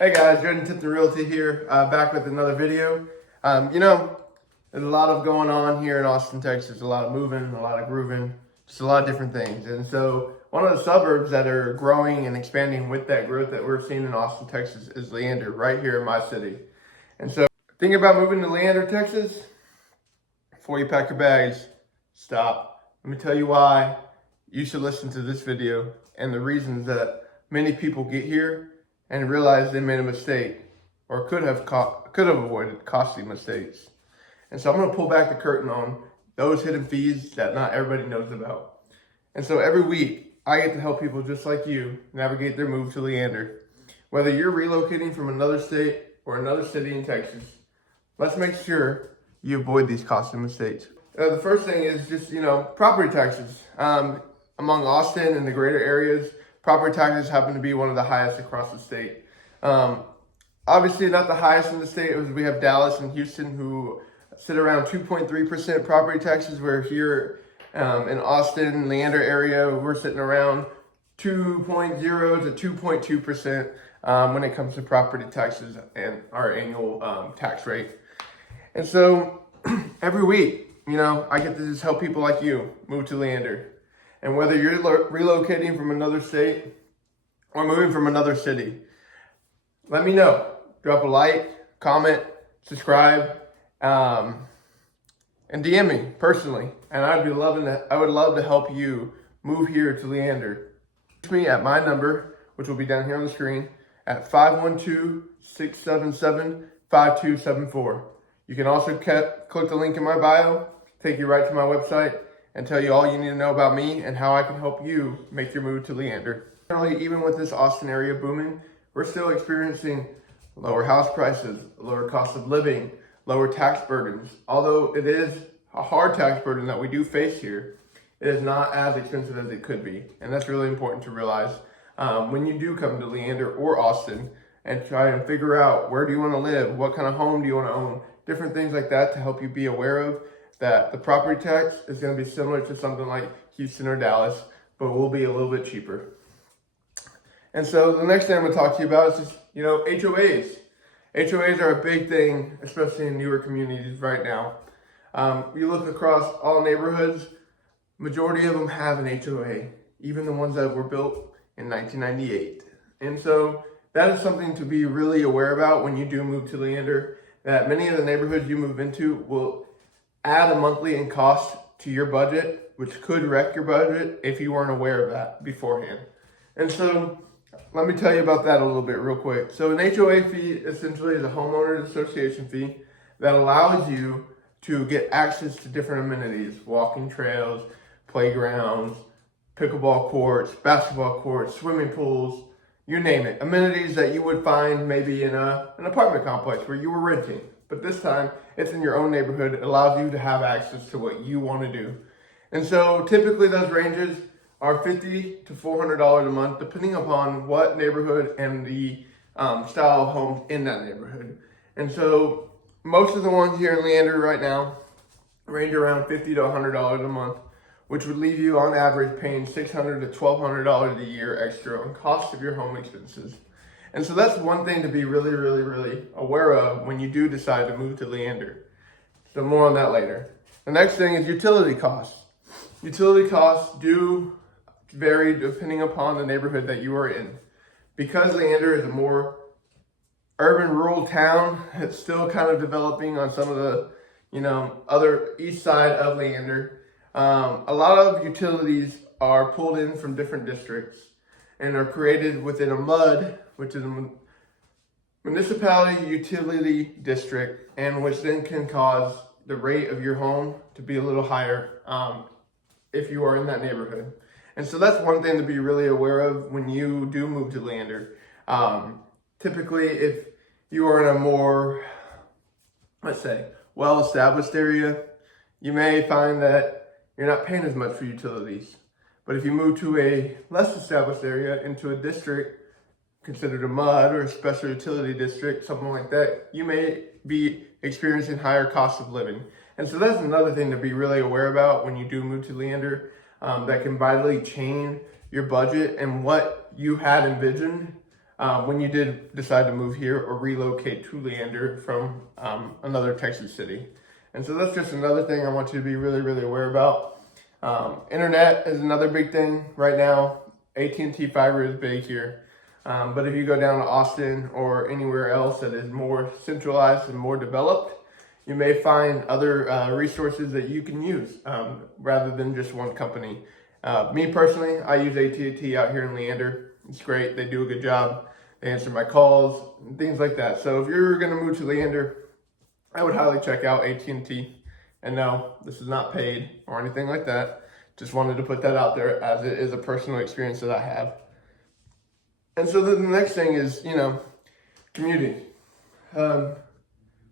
Hey guys, Jordan Tipton Realty here, back with another video. There's a lot of going on here in Austin, Texas, a lot of moving, a lot of grooving, just a lot of different things. And so one of the suburbs that are growing and expanding with that growth that we're seeing in Austin, Texas is Leander, right here in my city. And so thinking about moving to Leander, Texas, before you pack your bags, stop. Let me tell you why you should listen to this video and the reasons that many people get here and realize they made a mistake or could have avoided costly mistakes. And so I'm going to pull back the curtain on those hidden fees that not everybody knows about. And so every week I get to help people just like you navigate their move to Leander. Whether you're relocating from another state or another city in Texas, let's make sure you avoid these costly mistakes. The first thing is just, property taxes. Among Austin and the greater areas, property taxes happen to be one of the highest across the state. Obviously not the highest in the state. We have Dallas and Houston who sit around 2.3% property taxes. We're here in Austin, Leander area, we're sitting around 2.0 to 2.2% when it comes to property taxes and our annual tax rate. And so every week, I get to just help people like you move to Leander. And whether you're relocating from another state or moving from another city, let me know. Drop a like, comment, subscribe, and DM me personally. And I would love to help you move here to Leander. Reach me at my number, which will be down here on the screen, at 512-677-5274. You can also click the link in my bio, take you right to my website, and tell you all you need to know about me and how I can help you make your move to Leander. Currently, even with this Austin area booming, we're still experiencing lower house prices, lower cost of living, lower tax burdens. Although it is a hard tax burden that we do face here, it is not as expensive as it could be. And that's really important to realize when you do come to Leander or Austin and try and figure out where do you want to live, what kind of home do you want to own, different things like that to help you be aware of that the property tax is going to be similar to something like Houston or Dallas, but will be a little bit cheaper. And so the next thing I'm going to talk to you about is just, HOAs. HOAs are a big thing, especially in newer communities right now. You look across all neighborhoods, majority of them have an HOA, even the ones that were built in 1998. And so that is something to be really aware about when you do move to Leander, that many of the neighborhoods you move into will add a monthly in cost to your budget, which could wreck your budget if you weren't aware of that beforehand. And so let me tell you about that a little bit real quick. So an HOA fee essentially is a homeowners association fee that allows you to get access to different amenities, walking trails, playgrounds, pickleball courts, basketball courts, swimming pools, you name it. Amenities that you would find maybe in an apartment complex where you were renting. But this time, it's in your own neighborhood. It allows you to have access to what you want to do. And so typically those ranges are $50 to $400 a month, depending upon what neighborhood and the style of homes in that neighborhood. And so most of the ones here in Leander right now range around $50 to $100 a month, which would leave you on average paying $600 to $1,200 a year extra on cost of your home expenses. And so that's one thing to be really, really, really aware of when you do decide to move to Leander. So more on that later. The next thing is utility costs. Utility costs do vary depending upon the neighborhood that you are in. Because Leander is a more urban rural town, it's still kind of developing on some of the, other east side of Leander. A lot of utilities are pulled in from different districts and are created within a MUD, which is a municipality utility district, and which then can cause the rate of your home to be a little higher if you are in that neighborhood. And so that's one thing to be really aware of when you do move to Leander. Typically, if you are in a more, let's say, well-established area, you may find that you're not paying as much for utilities. But if you move to a less established area into a district considered a MUD or a special utility district, something like that, you may be experiencing higher costs of living. And so that's another thing to be really aware about when you do move to Leander, that can vitally change your budget and what you had envisioned when you did decide to move here or relocate to Leander from another Texas city. And so that's just another thing I want you to be really, really aware about. Internet is another big thing right now. AT&T fiber is big here. But if you go down to Austin or anywhere else that is more centralized and more developed, you may find other resources that you can use rather than just one company. Me personally, I use AT&T out here in Leander. It's great. They do a good job. They answer my calls, things like that. So if you're going to move to Leander, I would highly check out AT&T. And no, this is not paid or anything like that. Just wanted to put that out there as it is a personal experience that I have. And so the next thing is, commuting.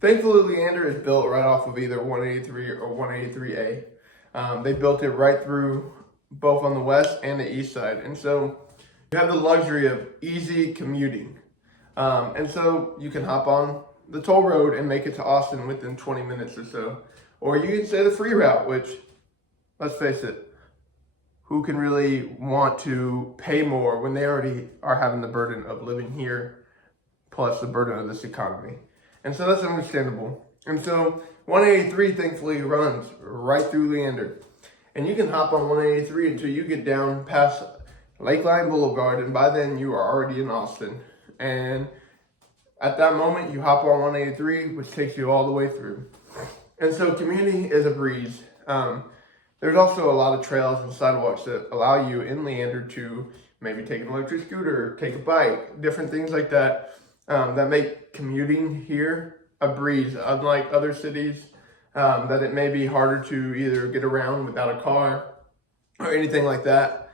Thankfully, Leander is built right off of either 183 or 183A. They built it right through both on the west and the east side. And so you have the luxury of easy commuting. And so you can hop on the toll road and make it to Austin within 20 minutes or so. Or you can say the free route, which, let's face it, who can really want to pay more when they already are having the burden of living here, plus the burden of this economy? And so that's understandable. And so 183 thankfully runs right through Leander. And you can hop on 183 until you get down past Lakeline Boulevard, and by then you are already in Austin. And at that moment, you hop on 183, which takes you all the way through. And so commuting is a breeze. There's also a lot of trails and sidewalks that allow you in Leander to maybe take an electric scooter, take a bike, different things like that, that make commuting here a breeze. Unlike other cities, that it may be harder to either get around without a car or anything like that.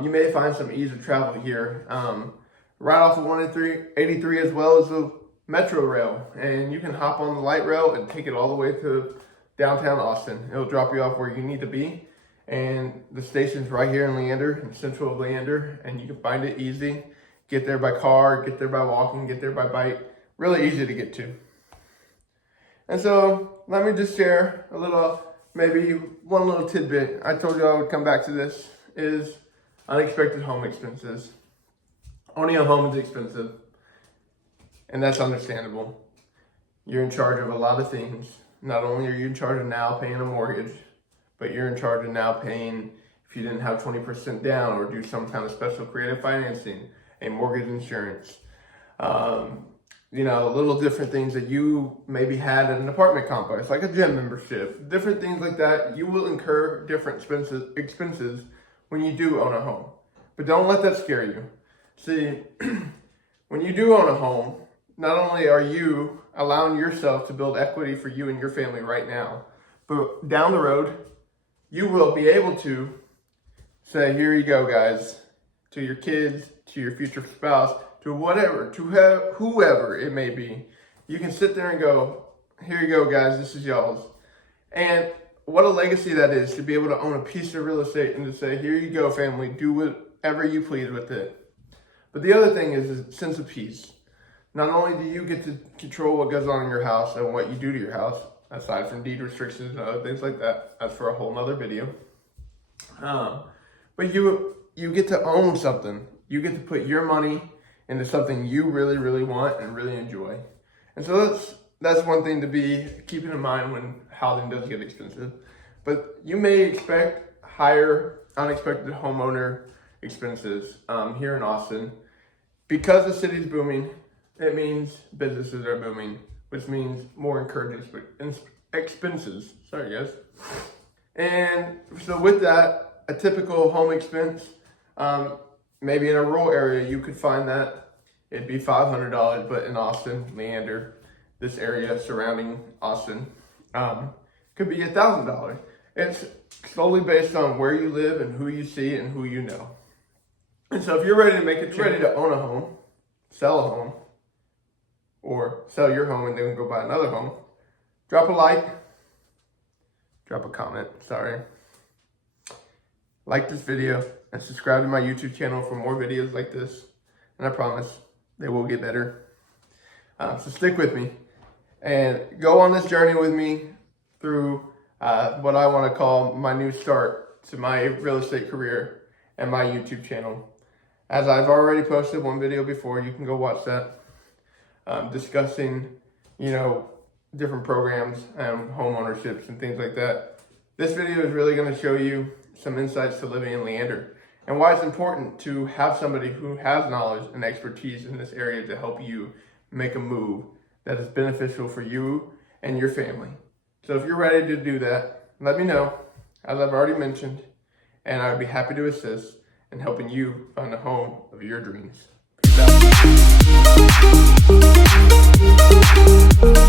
You may find some ease of travel here. Right off of 183 as well as the Metro Rail, and you can hop on the light rail and take it all the way to downtown Austin. It'll drop you off where you need to be, and the station's right here in Leander, in central of Leander, and you can find it easy. Get there by car, get there by walking, get there by bike. Really easy to get to. And so let me just share a little, maybe one little tidbit. I told you I would come back to this, is unexpected home expenses. Owning a home is expensive, and that's understandable. You're in charge of a lot of things. Not only are you in charge of now paying a mortgage, but you're in charge of now paying, if you didn't have 20% down or do some kind of special creative financing, a mortgage insurance, little different things that you maybe had at an apartment complex, like a gym membership, different things like that. You will incur different expenses when you do own a home. But don't let that scare you. See, when you do own a home, not only are you allowing yourself to build equity for you and your family right now, but down the road, you will be able to say, here you go, guys, to your kids, to your future spouse, to whatever, to whoever it may be. You can sit there and go, here you go, guys, this is y'all's. And what a legacy that is, to be able to own a piece of real estate and to say, here you go, family, do whatever you please with it. But the other thing is a sense of peace. Not only do you get to control what goes on in your house and what you do to your house, aside from deed restrictions and other things like that, that's for a whole nother video. But you get to own something. You get to put your money into something you really, really want and really enjoy. And so that's one thing to be keeping in mind when housing does get expensive. But you may expect higher unexpected homeowner expenses here in Austin. Because the city's booming, it means businesses are booming, which means more incurred expenses. Sorry, guys. And so with that, a typical home expense, maybe in a rural area, you could find that it'd be $500, but in Austin, Leander, this area surrounding Austin, could be $1,000. It's solely based on where you live and who you see and who you know. And so if you're ready to make it, ready to own a home, sell a home, or sell your home and then go buy another home, drop a like, drop a comment, like this video, and subscribe to my YouTube channel for more videos like this. And I promise they will get better. So stick with me and go on this journey with me through what I want to call my new start to my real estate career and my YouTube channel. as I've already posted one video before. You can go watch that, discussing, different programs and home ownerships and things like that. This video is really going to show you some insights to living in Leander and why it's important to have somebody who has knowledge and expertise in this area to help you make a move that is beneficial for you and your family. So if you're ready to do that, let me know, as I've already mentioned, and I would be happy to assist in helping you find a home of your dreams. Peace out.